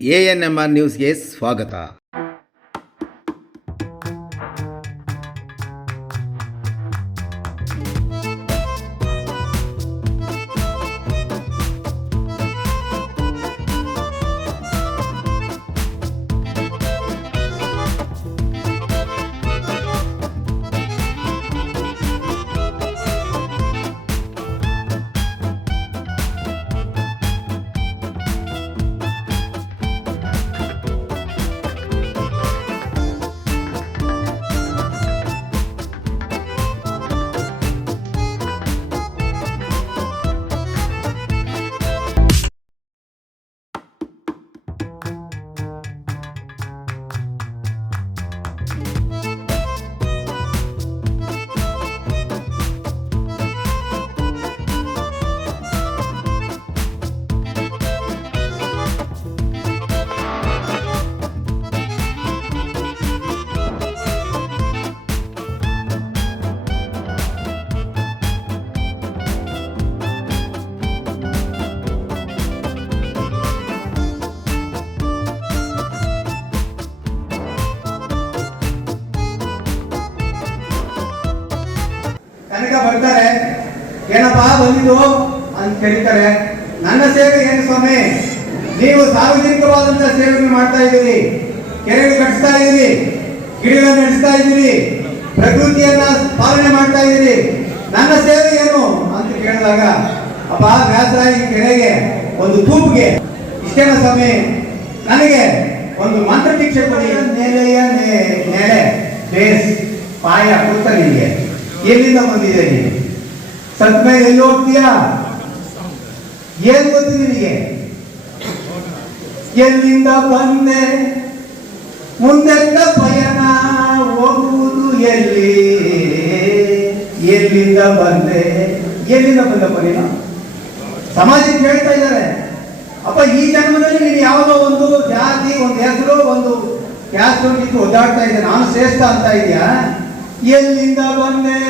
ANMR ನ್ಯೂಸ್ಗೆ ಸ್ವಾಗತ. ಕನಕ ಬರ್ತಾರೆ, ಏನಪ್ಪಾ ಬಂದಿದ್ದು ಅಂತ ಕೇಳ್ತಾರೆ. ನನ್ನ ಸೇವೆ ಏನು ಸ್ವಾಮಿ, ನೀವು ಸಾರ್ವಜನಿಕವಾದಂತಹ ಸೇವೆಯನ್ನು ಮಾಡ್ತಾ ಇದ್ದೀರಿ, ಕೆರೆಗಳು ಕಟ್ಟಿಸ್ತಾ ಇದ್ದೀರಿ, ಗಿಡಗಳನ್ನು ನಡೆಸ್ತಾ ಇದ್ದೀರಿ, ಪ್ರಕೃತಿಯನ್ನ ಪಾಲನೆ ಮಾಡ್ತಾ ಇದ್ದೀರಿ, ನನ್ನ ಸೇವೆ ಏನು ಅಂತ ಕೇಳಿದಾಗ, ಅಪ್ಪ ವ್ಯಾಸರಾಯ ಕೆರೆಗೆ ಒಂದು ತೂಪಿಗೆ ಇಷ್ಟೇನ ಸ್ವಾಮಿ, ನನಗೆ ಒಂದು ಮಂತ್ರ ದೀಕ್ಷೆ ಕೊಡಿ. ನೆಲೆಯ ನೆಲೆ ಬೇಸ್ ಪಾಯ ಕೊಡ್ತ ನಿನಗೆ. ಎಲ್ಲಿಂದ ಬಂದಿದೆ ನೀನು? ಸತ್ ಮೇಲೆ ಎಲ್ಲಿ ಹೋಗ್ತೀಯಾ? ಏನ್ ಗೊತ್ತು ನಿನಗೆ? ಎಲ್ಲಿಂದ ಬಂದೆ, ಮುಂದೆಂದ ಪಯಣ, ಹೋಗುವುದು ಎಲ್ಲಿ? ಎಲ್ಲಿಂದ ಬಂದೆ, ಎಲ್ಲಿಂದ ಬಂದಪ್ಪ ನೀನು? ಸಮಾಜಕ್ಕೆ ಹೇಳ್ತಾ ಇದ್ದಾರೆ, ಅಪ್ಪ ಈ ಜನ್ಮದಲ್ಲಿ ನೀನು ಯಾವುದೋ ಒಂದು ಜಾತಿ, ಒಂದು ಹೆಸರು, ಒಂದು ಕ್ಯಾಸ್ಟ್ ಇಟ್ಟು ಒದ್ದಾಡ್ತಾ ಇದ್ದೆ, ನಾನು ಶ್ರೇಷ್ಠ ಅಂತ ಇದೆಯಾ? ಎಲ್ಲಿಂದ ಬಂದೆ,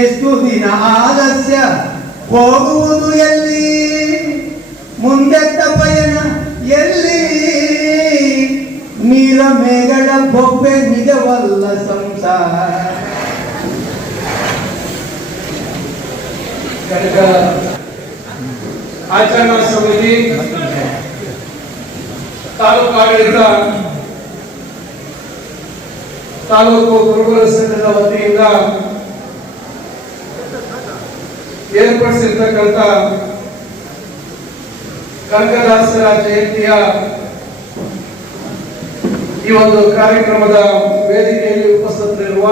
ಎಷ್ಟು ದಿನ ಆಲಸ್ಯ, ಹೋಗುವುದು ಎಲ್ಲಿ? ಮುಂದೆತ್ತ ಪಯಣ ಎಲ್ಲಿ? ನೀರ ಮೇಗಳ ಬೊಬ್ಬೆ ನಿಜವಲ್ಲ ಸಂಸಾರ. ಆಚರಣಾ ಸಮಿತಿ ತಾಲೂಕು ಆಡಳಿತ, ತಾಲೂಕು ಗುರುಗಳ ಸಂಘದ ವತಿಯಿಂದ ಏರ್ಪಡಿಸಿರ್ತಕ್ಕಂಥ ಕನಕದಾಸರ ಜಯಂತಿಯ ಈ ಒಂದು ಕಾರ್ಯಕ್ರಮದ ವೇದಿಕೆಯಲ್ಲಿ ಉಪಸ್ಥಿತರಿರುವ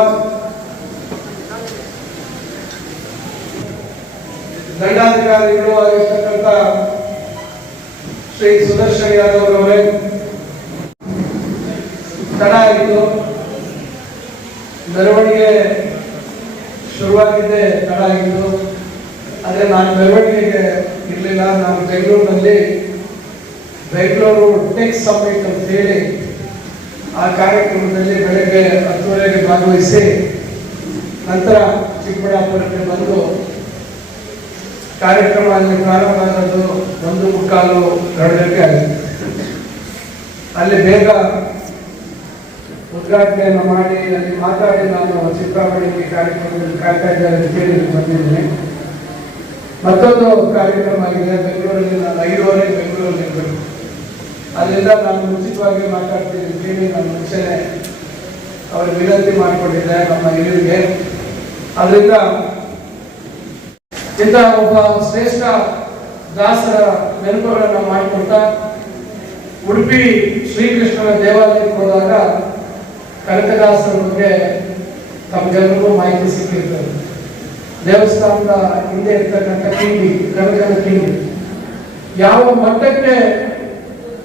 ದಂಡಾಧಿಕಾರಿಗಳು ಆಗಿರ್ತಕ್ಕಂಥ ಶ್ರೀ ಸುದರ್ಶನ್ ಯಾದವ್ ಅವರೇ, ತಡ ಆಗಿದ್ದು, ಮೆರವಣಿಗೆ ಶುರುವಾಗಿದ್ದೆ ತಡ ಆಗಿದ್ದು, ಆದರೆ ನಾನು ಮೆರವಣಿಗೆಗೆ ಇರಲಿಲ್ಲ. ನಾನು ಬೆಂಗಳೂರಿನಲ್ಲಿ ಬೆಂಗಳೂರು ಟೆಕ್ ಸಮ್ಮಿಟ್ ಅಂತ ಹೇಳಿ ಆ ಕಾರ್ಯಕ್ರಮದಲ್ಲಿ ಬೆಳಗ್ಗೆ 10:30ಗೆ ಭಾಗವಹಿಸಿ ನಂತರ ಚಿಕ್ಕಬಳ್ಳಾಪುರಕ್ಕೆ ಬಂದು ಕಾರ್ಯಕ್ರಮ ಅಲ್ಲಿ ಪ್ರಾರಂಭ ಆಗೋದು 1:45 ಆಗಿದೆ. ಅಲ್ಲಿ ಬೇಗ ಉದ್ಘಾಟನೆಯನ್ನು ಮಾಡಿ ಅಲ್ಲಿ ಮಾತಾಡಿ ನಾನು ಚಿತ್ರಾವಳಿ ಕಾರ್ಯಕ್ರಮದಲ್ಲಿ ಕಾಯ್ತಾ ಇದ್ದಾರೆ ಕೇಳಿ ಬಂದಿದ್ದೀನಿ. ಮತ್ತೊಂದು ಕಾರ್ಯಕ್ರಮ ಆಗಿದೆ ಬೆಂಗಳೂರಲ್ಲಿ, ನಾನು 5:30 ಬೆಂಗಳೂರಲ್ಲಿ ಇರಬೇಕು. ಅದರಿಂದ ನಾನು ಮುಂಚಿತವಾಗಿ ಮಾತಾಡ್ತೀನಿ ಕೇಳಿ ನಾನು ಮುಂಚೆನೆ ಅವ್ರಿಗೆ ವಿನಂತಿ ಮಾಡಿಕೊಂಡಿದ್ದೆ ನಮ್ಮ ಹಿರಿಯರಿಗೆ. ಅದರಿಂದ ಇಂಥ ಒಬ್ಬ ಶ್ರೇಷ್ಠ ದಾಸರ ನೆನಪುಗಳನ್ನು ಮಾಡಿಕೊಡ್ತಾ ಉಡುಪಿ ಶ್ರೀಕೃಷ್ಣನ ದೇವಾಲಯಕ್ಕೆ ಹೋದಾಗ ಕನಕದಾಸರ ಬಗ್ಗೆ ತಮಗೆಲ್ಲರಿಗೂ ಮಾಹಿತಿ ಸಿಕ್ಕಿರ್ತದೆ. ದೇವಸ್ಥಾನದ ಹಿಂದೆ ಇರ್ತಕ್ಕಂಥ ಕಿಂಡಿ, ಕನಕನ ಕಿಂಡಿ ಯಾವ ಮಟ್ಟಕ್ಕೆ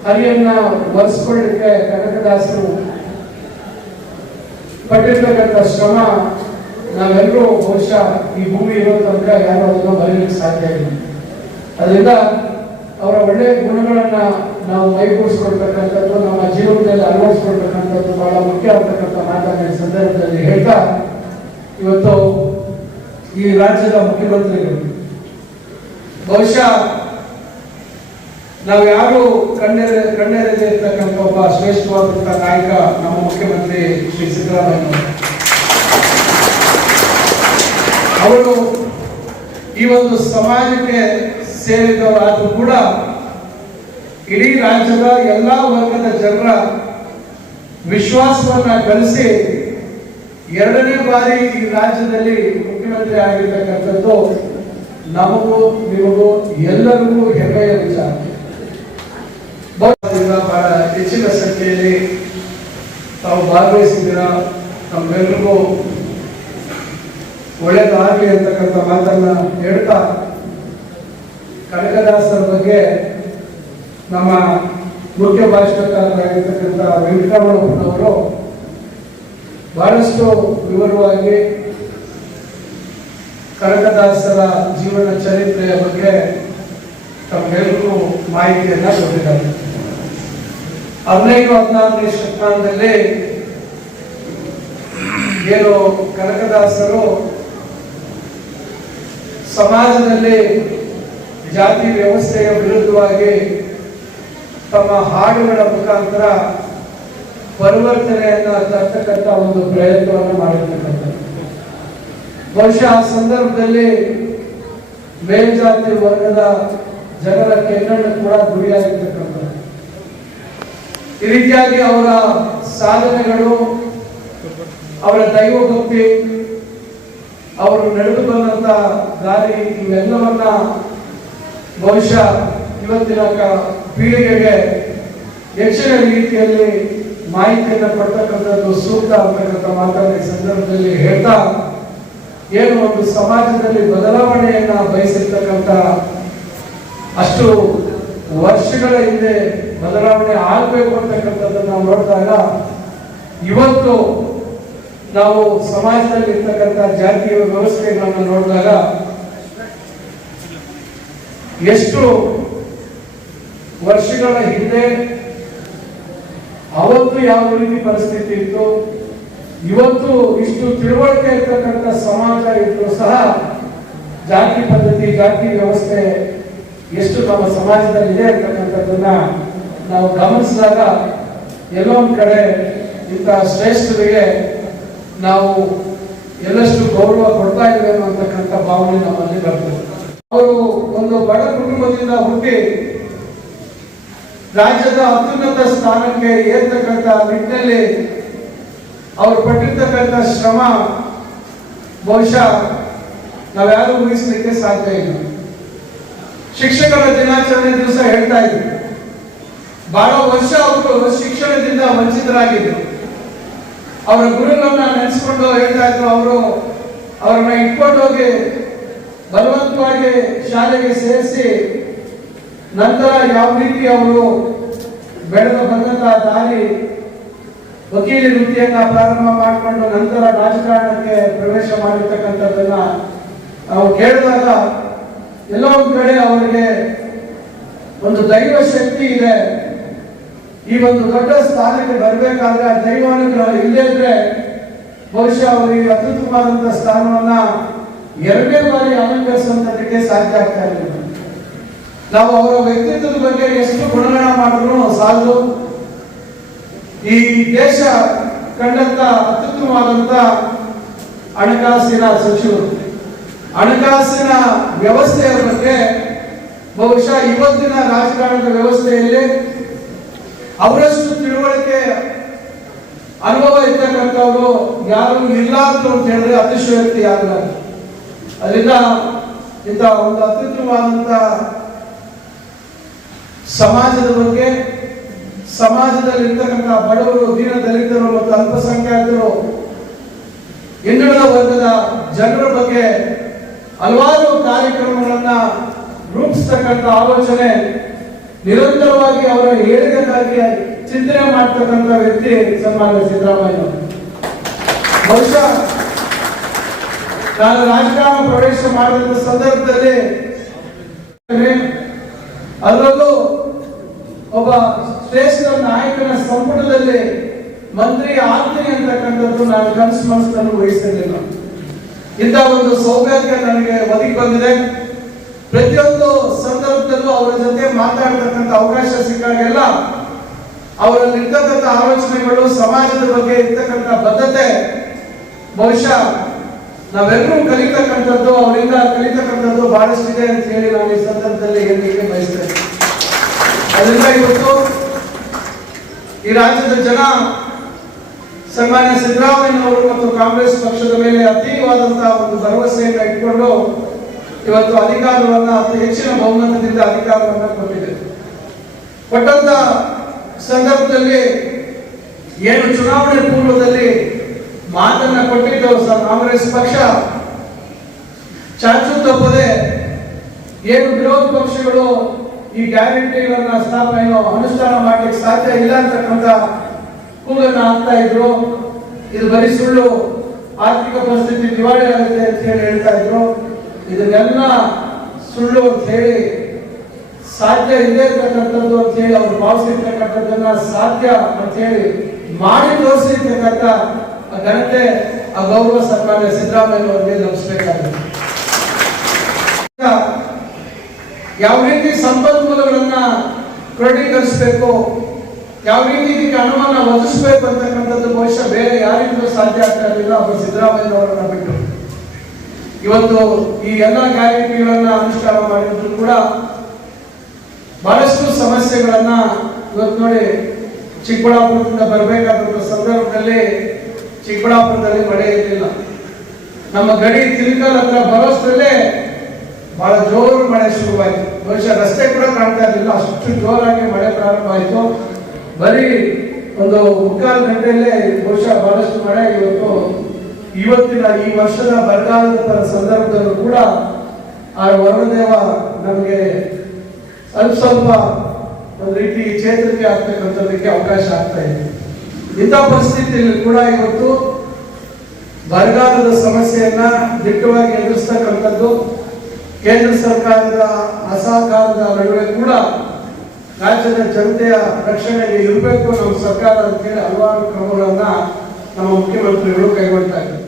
ಹರಿಯನ್ನ ಒರೆಸ್ಕೊಳ್ಳಿಕ್ಕೆ ಕನಕದಾಸರು ಪಟ್ಟಿರ್ತಕ್ಕಂಥ ಶ್ರಮ ನಾವೆಲ್ಲರೂ ಬಹುಶಃ ಈ ಭೂಮಿ ಇರೋ ತನಕ ಯಾರು ಅದನ್ನು ಬರೀಲಿಕ್ಕೆ ಸಾಧ್ಯ ಇಲ್ಲ. ಅದರಿಂದ ಅವರ ಒಳ್ಳೆಯ ಗುಣಗಳನ್ನ ನಾವು ಮೈಗೂಡಿಸ್ಕೊಳ್ತಕ್ಕಂಥದ್ದು, ನಮ್ಮ ಜೀವನದಲ್ಲಿ ಅಳವಡಿಸ್ಕೊಳ್ತಕ್ಕಂಥದ್ದು ಬಹಳ ಮುಖ್ಯ ಆಗ್ತಕ್ಕಂಥ ಮಾತನ್ನ ಸಂದರ್ಭದಲ್ಲಿ ಹೇಳ್ತಾ, ಇವತ್ತು ಈ ರಾಜ್ಯದ ಮುಖ್ಯಮಂತ್ರಿಗಳು ಬಹುಶಃ ನಾವು ಯಾರು ಕಣ್ಣೆರೆದೇ ಇರ್ತಕ್ಕಂಥ ಒಬ್ಬ ಶ್ರೇಷ್ಠವಾದಂತಹ ನಾಯಕ ನಮ್ಮ ಮುಖ್ಯಮಂತ್ರಿ ಶ್ರೀ ಸಿದ್ದರಾಮಯ್ಯ ಅವರು ಈ ಒಂದು ಸಮಾಜಕ್ಕೆ ಸೇರಿದವರಾದರೂ ಕೂಡ ಇಡೀ ರಾಜ್ಯದ ಎಲ್ಲಾ ವರ್ಗದ ಜನರ ವಿಶ್ವಾಸವನ್ನ ಗಳಿಸಿ ಎರಡನೇ ಬಾರಿ ಈ ರಾಜ್ಯದಲ್ಲಿ ಮುಖ್ಯಮಂತ್ರಿ ಆಗಿರ್ತಕ್ಕಂಥದ್ದು ನಮಗೂ ನಿಮಗೂ ಎಲ್ಲರಿಗೂ ಹೆಮ್ಮೆಯ ವಿಚಾರ. ಬಹಳ ಹೆಚ್ಚಿನ ಸಂಖ್ಯೆಯಲ್ಲಿ ತಾವು ಭಾಗವಹಿಸಿದ್ದೀರಾ. ನಮ್ಮೆಲ್ಲರಿಗೂ ಒಳ್ಳೆಯದಾಗಲಿ ಅಂತಕ್ಕಂಥ ಮಾತನ್ನ ಹೇಳ್ತಾ, ಕನಕದಾಸರ ಬಗ್ಗೆ ನಮ್ಮ ಮುಖ್ಯ ಭಾಷಣಕಾರರಾಗಿರ್ತಕ್ಕಂಥ ವೆಂಕಟರಮಣಪ್ಪನವರು ಬಹಳಷ್ಟು ವಿವರವಾಗಿ ಕನಕದಾಸರ ಜೀವನ ಚರಿತ್ರೆಯ ಬಗ್ಗೆ ತಮ್ಮೆಲ್ಲರಿಗೂ ಮಾಹಿತಿಯನ್ನ ಕೊಟ್ಟಿದ್ದಾರೆ. 15-16ನೇ ಶತಮಾನದಲ್ಲಿ ಏನು ಕನಕದಾಸರು ಸಮಾಜದಲ್ಲಿ ಜಾತಿ ವ್ಯವಸ್ಥೆಯ ವಿರುದ್ಧವಾಗಿ ತಮ್ಮ ಹಾಡುಗಳ ಮುಖಾಂತರ ಪರಿವರ್ತನೆಯನ್ನ ತರ್ತಕ್ಕಂಥ ಒಂದು ಪ್ರಯತ್ನವನ್ನು ಮಾಡಿರ್ತಕ್ಕಂಥದ್ದು. ಬಹುಶಃ ಆ ಸಂದರ್ಭದಲ್ಲಿ ಮೇಲ್ಜಾತಿ ವರ್ಗದ ಜನರ ಕೆನ್ನಣ್ಣು ಕೂಡ ಗುರಿಯಾಗಿರ್ತಕ್ಕಂಥದ್ದು. ಈ ರೀತಿಯಾಗಿ ಅವರ ಸಾಧನೆಗಳು, ಅವರ ದೈವಭಕ್ತಿ, ಅವರು ನಡೆದು ಬಂದಂತ ದಾರಿ, ಇವೆಲ್ಲವನ್ನ ಬಹುಶಃ ಇವತ್ತಿನ ಪೀಳಿಗೆಗೆ ಹೆಚ್ಚಿನ ರೀತಿಯಲ್ಲಿ ಮಾಹಿತಿಯನ್ನು ಕೊಡ್ತಕ್ಕಂಥದ್ದು ಸೂಕ್ತ ಅಂತಕ್ಕಂಥ ಮಾತನ್ನ ಈ ಸಂದರ್ಭದಲ್ಲಿ ಹೇಳ್ತಾ, ಏನು ಒಂದು ಸಮಾಜದಲ್ಲಿ ಬದಲಾವಣೆಯನ್ನ ಬಯಸಿರ್ತಕ್ಕಂಥ ಅಷ್ಟು ವರ್ಷಗಳ ಹಿಂದೆ ಬದಲಾವಣೆ ಆಗಬೇಕು ಅಂತಕ್ಕಂಥದ್ದನ್ನು ನಾವು ನೋಡಿದಾಗ, ಇವತ್ತು ನಾವು ಸಮಾಜದಲ್ಲಿ ಇರ್ತಕ್ಕಂಥ ಜಾತಿಯ ವ್ಯವಸ್ಥೆಗಳನ್ನು ನೋಡಿದಾಗ ಎಷ್ಟು ವರ್ಷಗಳ ಹಿಂದೆ ಅವತ್ತು ಯಾವ ರೀತಿ ಪರಿಸ್ಥಿತಿ ಇತ್ತು, ಇವತ್ತು ಇಷ್ಟು ತಿಳುವಳಿಕೆ ಇರ್ತಕ್ಕಂಥ ಸಮಾಜ ಇದ್ರೂ ಸಹ ಜಾತಿ ಪದ್ಧತಿ, ಜಾತಿ ವ್ಯವಸ್ಥೆ ಎಷ್ಟು ನಮ್ಮ ಸಮಾಜದಲ್ಲಿ ಇದೆ ಅಂತಕ್ಕಂಥದ್ದನ್ನ ನಾವು ಗಮನಿಸಿದಾಗ ಎಲ್ಲೋ ಒಂದ್ ಕಡೆ ಇಂಥ ಶ್ರೇಷ್ಠರಿಗೆ ನಾವು ಎಲ್ಲಷ್ಟು ಗೌರವ ಕೊಡ್ತಾ ಇದ್ದೇವೆ ಅಂತಕ್ಕಂಥ ಭಾವನೆ ನಮ್ಮಲ್ಲಿ ಬರ್ತದೆ. ಅವರು ಒಂದು ಬಡ ಕುಟುಂಬದಿಂದ ಹುಟ್ಟಿ ರಾಜ್ಯದ ಅತ್ಯುನ್ನತ ಸ್ಥಾನಕ್ಕೆ ಏರ್ತಕ್ಕಂಥ ನಿಟ್ಟಿನಲ್ಲಿ ಅವರು ಪಟ್ಟಿರ್ತಕ್ಕಂಥ ಶ್ರಮ ಬಹುಶಃ ನಾವ್ಯಾರು ಊಹಿಸಲಿಕ್ಕೆ ಸಾಧ್ಯ ಇಲ್ಲ. ಶಿಕ್ಷಕರ ದಿನಾಚರಣೆ ದಿವಸ ಹೇಳ್ತಾ ಇದ್ರು, ಬಹಳ ವರ್ಷ ಅವರು ಶಿಕ್ಷಣದಿಂದ ವಂಚಿತರಾಗಿದ್ರು. ಅವರ ಗುರುಗಳನ್ನ ನೆನೆಸ್ಕೊಂಡು ಹೇಳ್ತಾ ಇದ್ರು, ಅವರನ್ನ ಇಟ್ಕೊಂಡು ಹೋಗಿ ಬಲವಂತವಾಗಿ ಶಾಲೆಗೆ ಸೇರಿಸಿ ನಂತರ ಯಾವ ರೀತಿ ಅವರು ಬೆಳೆದು ಬಂದಂತಹ ದಾರಿ, ವಕೀಲಿ ವೃತ್ತಿಯನ್ನ ಪ್ರಾರಂಭ ಮಾಡಿಕೊಂಡು ನಂತರ ರಾಜಕಾರಣಕ್ಕೆ ಪ್ರವೇಶ ಮಾಡಿರ್ತಕ್ಕಂಥದ್ದನ್ನ ನಾವು ಕೇಳಿದಾಗ ಎಲ್ಲೋ ಒಂದು ಕಡೆ ಅವರಿಗೆ ಒಂದು ದೈವ ಶಕ್ತಿ ಇದೆ. ಈ ಒಂದು ದೊಡ್ಡ ಸ್ಥಾನಕ್ಕೆ ಬರಬೇಕಾದ್ರೆ ಆ ದೈವಾನುಗ್ರಹ ಇಲ್ಲೇ ಇದ್ರೆ ಬಹುಶಃ ಅವರಿಗೆ ಅತ್ಯುತ್ತಮವಾದಂತಹ ಸ್ಥಾನವನ್ನ ಎರಡನೇ ಬಾರಿ ಅಲಂಕರಿಸುವಂತದಕ್ಕೆ ಸಾಧ್ಯ ಆಗ್ತಾ ಇರಲಿಲ್ಲ. ನಾವು ಅವರ ವ್ಯಕ್ತಿತ್ವದ ಬಗ್ಗೆ ಎಷ್ಟು ಗುಣಗಾನ ಮಾಡಿದ್ರು ಸಾಲದು. ಈ ದೇಶ ಕಂಡಂತ ಅತ್ಯುತ್ತಮವಾದಂತ ಹಣಕಾಸಿನ ಸಚಿವರು, ಹಣಕಾಸಿನ ವ್ಯವಸ್ಥೆಯ ಬಗ್ಗೆ ಬಹುಶಃ ಇವತ್ತಿನ ರಾಜಕಾರಣದ ವ್ಯವಸ್ಥೆಯಲ್ಲಿ ಅವರಷ್ಟು ತಿಳುವಳಿಕೆ ಅನುಭವ ಇರ್ತಕ್ಕಂಥವ್ರು ಯಾರು ಇಲ್ಲ ಅಂತ ಹೇಳಿದ್ರೆ ಅತಿಶಯೋಕ್ತಿ ಆಗಲ್ಲ. ಅದರಿಂದ ಇಂಥ ಒಂದು ಅತ್ಯುತ್ತಮವಾದಂತ ಸಮಾಜದ ಬಗ್ಗೆ, ಸಮಾಜದಲ್ಲಿ ಇರ್ತಕ್ಕಂಥ ಬಡವರು, ದೀನ ದಲಿತರು ಮತ್ತು ಅಲ್ಪಸಂಖ್ಯಾತರು, ಹಿಂದುಳಿದ ವರ್ಗದ ಜನರ ಬಗ್ಗೆ ಹಲವಾರು ಕಾರ್ಯಕ್ರಮಗಳನ್ನ ರೂಪಿಸ್ತಕ್ಕಂಥ ಆಲೋಚನೆ ನಿರಂತರವಾಗಿ ಅವರ ಏಳಿಗೆಗಾಗಿ ಚಿಂತನೆ ಮಾಡ್ತಕ್ಕಂಥ ವ್ಯಕ್ತಿ ಸನ್ಮಾನ್ಯ ಸಿದ್ದರಾಮಯ್ಯ. ಬಹುಶಃ ನಾನು ರಾಜಕಾರಣ ಪ್ರವೇಶ ಮಾಡಿದ ಸಂದರ್ಭದಲ್ಲಿ ಅದರಲ್ಲೂ ಒಬ್ಬ ಶ್ರೇಷ್ಠ ನಾಯಕನ ಸಂಪುಟದಲ್ಲಿ ಮಂತ್ರಿ ಆಗ್ತೀನಿ ಅಂತಕ್ಕಂಥದ್ದು ನಾನು ಕನಸು ಮನಸ್ಸನ್ನು ವಹಿಸಿರಲಿಲ್ಲ. ಇಂಥ ಒಂದು ಸೌಭಾಗ್ಯ ನನಗೆ ಒದಗಿ ಬಂದಿದೆ. ಪ್ರತಿಯೊಂದು ಸಂದರ್ಭದಲ್ಲಿ ಸಂದರ್ಭದಲ್ಲೂ ಅವರ ಜೊತೆ ಮಾತಾಡತಕ್ಕಂಥ ಅವಕಾಶ ಸಿಕ್ಕಾಗೆಲ್ಲ ಅವರಲ್ಲಿರ್ತಕ್ಕಂಥ ಆಲೋಚನೆಗಳು, ಸಮಾಜದ ಬಗ್ಗೆ ಇರ್ತಕ್ಕಂಥ ಬದ್ಧತೆ ಬಹುಶಃ ನಾವೆಲ್ಲರೂ ಕಲಿತಕ್ಕಂಥದ್ದು, ಅವರಿಂದ ಕಲಿತಕ್ಕಂಥದ್ದು ಬಹಳಷ್ಟಿದೆ ಅಂತ ಹೇಳಿ ನಾನು ಈ ಸಂದರ್ಭದಲ್ಲಿ ಹೇಳಲಿಕ್ಕೆ ಬಯಸ್ತೇನೆ. ಅದರಿಂದ ಇವತ್ತು ಈ ರಾಜ್ಯದ ಜನ ಸನ್ಮಾನ್ಯ ಸಿದ್ದರಾಮಯ್ಯನವರು ಮತ್ತು ಕಾಂಗ್ರೆಸ್ ಪಕ್ಷದ ಮೇಲೆ ಅತೀವಾದಂತಹ ಒಂದು ಭರವಸೆಯನ್ನು ಇಟ್ಕೊಂಡು ಇವತ್ತು ಅಧಿಕಾರವನ್ನ ಅತಿ ಹೆಚ್ಚಿನ ಬಹುಮತದಿಂದ ಅಧಿಕಾರವನ್ನ ಕೊಟ್ಟಿದೆ. ಕೊಟ್ಟಂತ ಸಂದರ್ಭದಲ್ಲಿ ಏನು ಚುನಾವಣೆ ಪೂರ್ವದಲ್ಲಿ ಮಾತನ್ನ ಕೊಟ್ಟಿದ್ದು ಕಾಂಗ್ರೆಸ್ ಪಕ್ಷ ಚಾಚು ತಪ್ಪದೆ ಏನು ವಿರೋಧ ಪಕ್ಷಗಳು ಈ ಗ್ಯಾರಂಟಿಗಳನ್ನ ಅನುಷ್ಠಾನ ಮಾಡಲಿಕ್ಕೆ ಸಾಧ್ಯ ಇಲ್ಲ ಅಂತಕ್ಕಂಥ ಕೂಗನ್ನ ಹಾಕ್ತಾ ಇದ್ರು. ಇದು ಬರೀ ಸುಳ್ಳು, ಆರ್ಥಿಕ ಪರಿಸ್ಥಿತಿ ದಿವಾಳಿ ಆಗುತ್ತೆ ಅಂತ ಹೇಳಿ ಹೇಳ್ತಾ ಇದ್ರು. ಇದನ್ನೆಲ್ಲ ಸುಳ್ಳು ಅಂತ ಹೇಳಿ, ಸಾಧ್ಯ ಇದೆ ಇರ್ತಕ್ಕಂಥದ್ದು ಅಂತ ಹೇಳಿ ಅವ್ರು ಭಾವಿಸಿರ್ತಕ್ಕಂಥದ್ದನ್ನ ಸಾಧ್ಯ ಅಂತ ಹೇಳಿ ಮಾಡಿ ತೋರಿಸಿರ್ತಕ್ಕಂಥ ಘನತೆ, ಆ ಗೌರವ ಸನ್ಮಾನ್ಯ ಸಿದ್ದರಾಮಯ್ಯನವರಿಗೆ ಲಭಿಸಬೇಕಾಗಿದೆ. ಯಾವ ರೀತಿ ಸಂಪನ್ಮೂಲಗಳನ್ನ ಕ್ರೋಢೀಕರಿಸಬೇಕು, ಯಾವ ರೀತಿ ಇದಕ್ಕೆ ಹಣವನ್ನ ಒದಗಿಸಬೇಕು ಅಂತಕ್ಕಂಥದ್ದು ಬಹುಶಃ ಬೇರೆ ಯಾರಿಂದಲೂ ಸಾಧ್ಯ ಆಗ್ತಾ ಇರಲಿಲ್ಲ, ಅವರು ಸಿದ್ದರಾಮಯ್ಯನವರನ್ನ ಬಿಟ್ಟು. ಇವತ್ತು ಈ ಎಲ್ಲ ಗ್ಯಾರಂಟಿಗಳನ್ನ ಅನುಷ್ಠಾನ ಮಾಡಿದ್ರು ಕೂಡ ಬಹಳಷ್ಟು ಸಮಸ್ಯೆಗಳನ್ನ ಇವತ್ತು ನೋಡಿ, ಚಿಕ್ಕಬಳ್ಳಾಪುರದಿಂದ ಬರಬೇಕಾದಂತ ಸಂದರ್ಭದಲ್ಲಿ ಚಿಕ್ಕಬಳ್ಳಾಪುರದಲ್ಲಿ ಮಳೆ ಇರಲಿಲ್ಲ. ನಮ್ಮ ಗಡಿ ತಿರುಕಲ್ ಹತ್ರ ಬರೋಷ್ಟರಲ್ಲೇ ಬಹಳ ಜೋರು ಮಳೆ ಶುರುವಾಯಿತು. ಬಹುಶಃ ರಸ್ತೆ ಕೂಡ ಕಾಣ್ತಾ ಇರಲಿಲ್ಲ, ಅಷ್ಟು ಜೋರಾಗಿ ಮಳೆ ಪ್ರಾರಂಭ ಆಯಿತು. ಬರೀ ಒಂದು 3/4 ಗಂಟೆಯಲ್ಲೇ ಬಹುಶಃ ಬಹಳಷ್ಟು ಮಳೆ. ಇವತ್ತಿನ ಈ ವರ್ಷದ ಬರಗಾಲದ ಸಂದರ್ಭದಲ್ಲೂ ಕೂಡ ಆ ವರುಣದೇವ ನಮಗೆ ಸ್ವಲ್ಪ ಒಂದು ರೀತಿ ಚೇತರಿಕೆ ಆಗ್ತಕ್ಕಂಥದಕ್ಕೆ ಅವಕಾಶ ಆಗ್ತಾ ಇದೆ. ಇಂಥ ಪರಿಸ್ಥಿತಿಯಲ್ಲಿ ಕೂಡ ಇವತ್ತು ಬರಗಾಲದ ಸಮಸ್ಯೆಯನ್ನ ದಿಟ್ಟವಾಗಿ ಎದುರಿಸ್ತಕ್ಕಂಥದ್ದು ಕೇಂದ್ರ ಸರ್ಕಾರದ ಅಸಹಕಾರದ ನಡುವೆ ಕೂಡ ರಾಜ್ಯದ ಜನತೆಯ ರಕ್ಷಣೆಗೆ ಇರಬೇಕು ನಮ್ಮ ಸರ್ಕಾರ ಅಂತ ಹೇಳಿ ಹಲವಾರು ಕ್ರಮಗಳನ್ನ ನಮ್ಮ ಮುಖ್ಯಮಂತ್ರಿಗಳು ಕೈಗೊಳ್ತಾ ಇದ್ದಾರೆ.